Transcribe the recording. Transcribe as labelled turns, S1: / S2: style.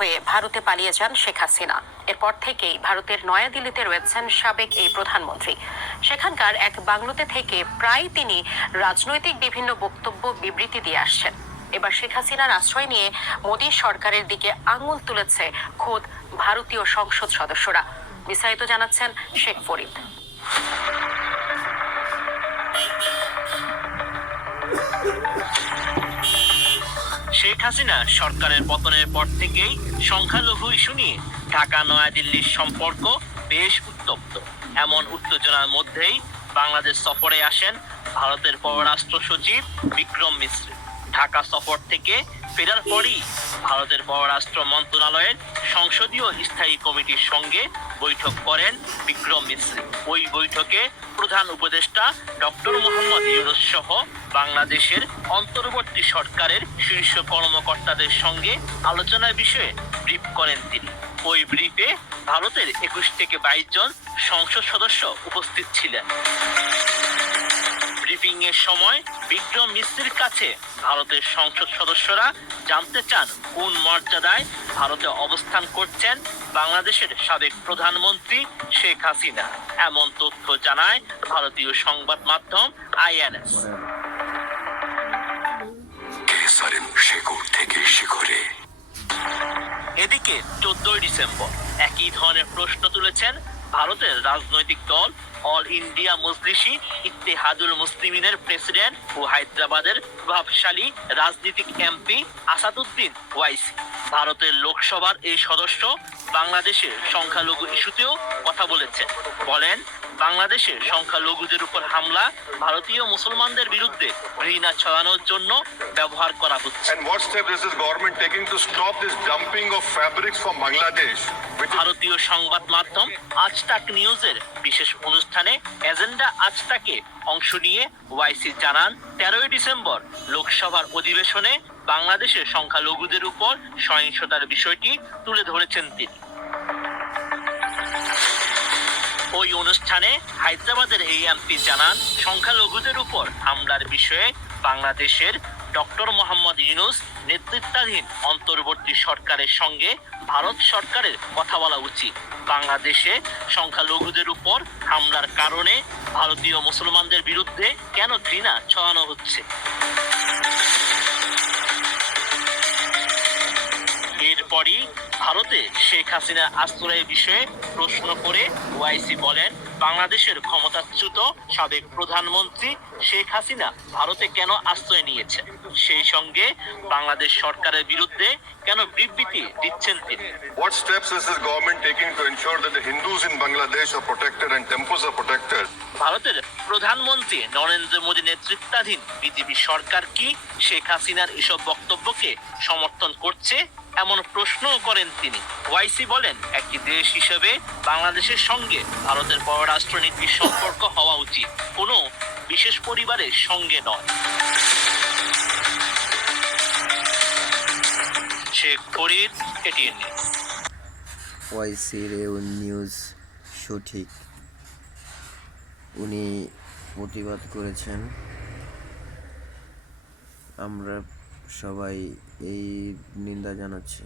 S1: হয়ে ভারতে পালিয়ে যান শেখ হাসিনা। এরপর থেকেই ভারতের নয়াদিল্লিতে রয়েছেন সাবেক এই প্রধানমন্ত্রী। সেখানকার এক বাংলোতে থেকে প্রায় তিনি রাজনৈতিক বিভিন্ন বক্তব্য বিবৃতি দিয়ে আসছেন। এবার শেখ হাসিনার আশ্রয় নিয়ে মোদী সরকারের দিকে আঙুল তুলেছে খোদ ভারতীয় সংসদ সদস্যরা। বিস্তারিত জানাচ্ছেন শেখ ফরিদ।
S2: শেখ হাসিনা সরকারের পতনের পর থেকেই সংখ্যালঘু ইস্যু নিয়ে ঢাকা, নয়াদিল্লির সম্পর্ক বেশ উত্তপ্ত। এমন উত্তেজনার মধ্যেই বাংলাদেশ সফরে আসেন ভারতের পররাষ্ট্র সচিব বিক্রম মিশ্র। ঢাকা সফর থেকে ফেরার পরই ভারতের পররাষ্ট্র মন্ত্রণালয়ের সংসদীয় স্থায়ী কমিটির সঙ্গে বৈঠক করেন বিক্রম মিশ্র। ওই বৈঠকে প্রধান উপদেষ্টা ডক্টর মোহাম্মদ ইউনুস সহ বাংলাদেশের অন্তর্বর্তী সরকারের শীর্ষ কর্মকর্তাদের সঙ্গে আলোচনার বিষয়ে ব্রিফ করেন তিনি। ওই ব্রিফে ভারতের একুশ থেকে বাইশ জন সংসদ সদস্য উপস্থিত ছিলেন। ব্রিফিং এর সময় বিক্রম মিশ্রের কাছে ভারতের সংসদ সদস্যরা জানতে চান কোন মর্যাদায় ভারতে অবস্থান করছেন বাংলাদেশের সাবেক প্রধানমন্ত্রী শেখ হাসিনা। এমন তথ্য জানায় ভারতীয় সংবাদ মাধ্যম আইএনএস।
S3: থেকে শিখরে।
S2: এদিকে চোদ্দই ডিসেম্বর একই ধরনের প্রশ্ন তুলেছেন ভারতের রাজনৈতিক দল অল ইন্ডিয়া মজলিসি ইত্তেহাদুল মুসলিমিনের প্রেসিডেন্ট ও হায়দ্রাবাদের প্রভাবশালী রাজনীতিক এমপি আসাদুদ্দিন ওয়াইসি। ভারতের লোকসভার এই সদস্য বাংলাদেশের সংখ্যালঘু ইস্যুতেও কথা বলেছেন। বলেন বাংলাদেশের সংখ্যালঘুদের উপর হামলা ভারতীয় মুসলমানদের বিরুদ্ধে ঘৃণা ছড়ানোর জন্য ব্যবহার করা হচ্ছে। ভারতীয় সংবাদ মাধ্যম আজ তাক নিউজের বিশেষ অনুষ্ঠানে এজেন্ডা আজতাকে অংশ নিয়ে ওয়াইসি জানান, তেরোই ডিসেম্বর লোকসভার অধিবেশনে বাংলাদেশের সংখ্যালঘুদের উপর সহিংসতার বিষয়টি তুলে ধরেছেন তিনি। ওই অনুষ্ঠানে হায়দ্রাবাদের এই এমপি জানান, সংখ্যালঘুদের উপর হামলার বিষয়ে বাংলাদেশের ডক্টর মোহাম্মদ ইউনুস নেতৃত্বাধীন অন্তর্বর্তী সরকারের সঙ্গে ভারত সরকারের কথা বলা উচিত। বাংলাদেশে সংখ্যালঘুদের উপর হামলার কারণে ভারতীয় মুসলমানদের বিরুদ্ধে কেন ঘৃণা ছড়ানো হচ্ছে? এরপরই ভারতে শেখ হাসিনার আশ্রয়ের বিষয়ে প্রশ্ন করে ওয়াইসি বলেন বাংলাদেশের ক্ষমতাচ্যুত সাবেক প্রধানমন্ত্রী শেখ হাসিনা ভারতে কেন আশ্রয় নিয়েছে সেই সঙ্গে বাংলাদেশ সরকারের বিরুদ্ধে কেন বিবৃতি দিচ্ছেন তিনি
S4: what steps is this government taking to ensure that the Hindus in Bangladesh are protected and temples are protected?
S2: ভারতের প্রধানমন্ত্রী নরেন্দ্র মোদী নেতৃত্বাধীন বিজেপি সরকার কি শেখ হাসিনার এসব বক্তব্যকে সমর্থন করছে? এমন প্রশ্নও করেন তিনি। ওয়াইসি বলেন, একটি দেশ হিসেবে বাংলাদেশের সঙ্গে ভারতের পররাষ্ট্র নীতির সম্পর্ক হওয়া উচিত। কোনো বিশেষ পরিবারের সঙ্গে নয়। শেখ ফরিদ, এটিএন
S5: ওয়াইসির নিউজ সঠিক। উনি প্রতিবাদ করেছেন। আমরা সবাই এই নিন্দা জানাচ্ছি।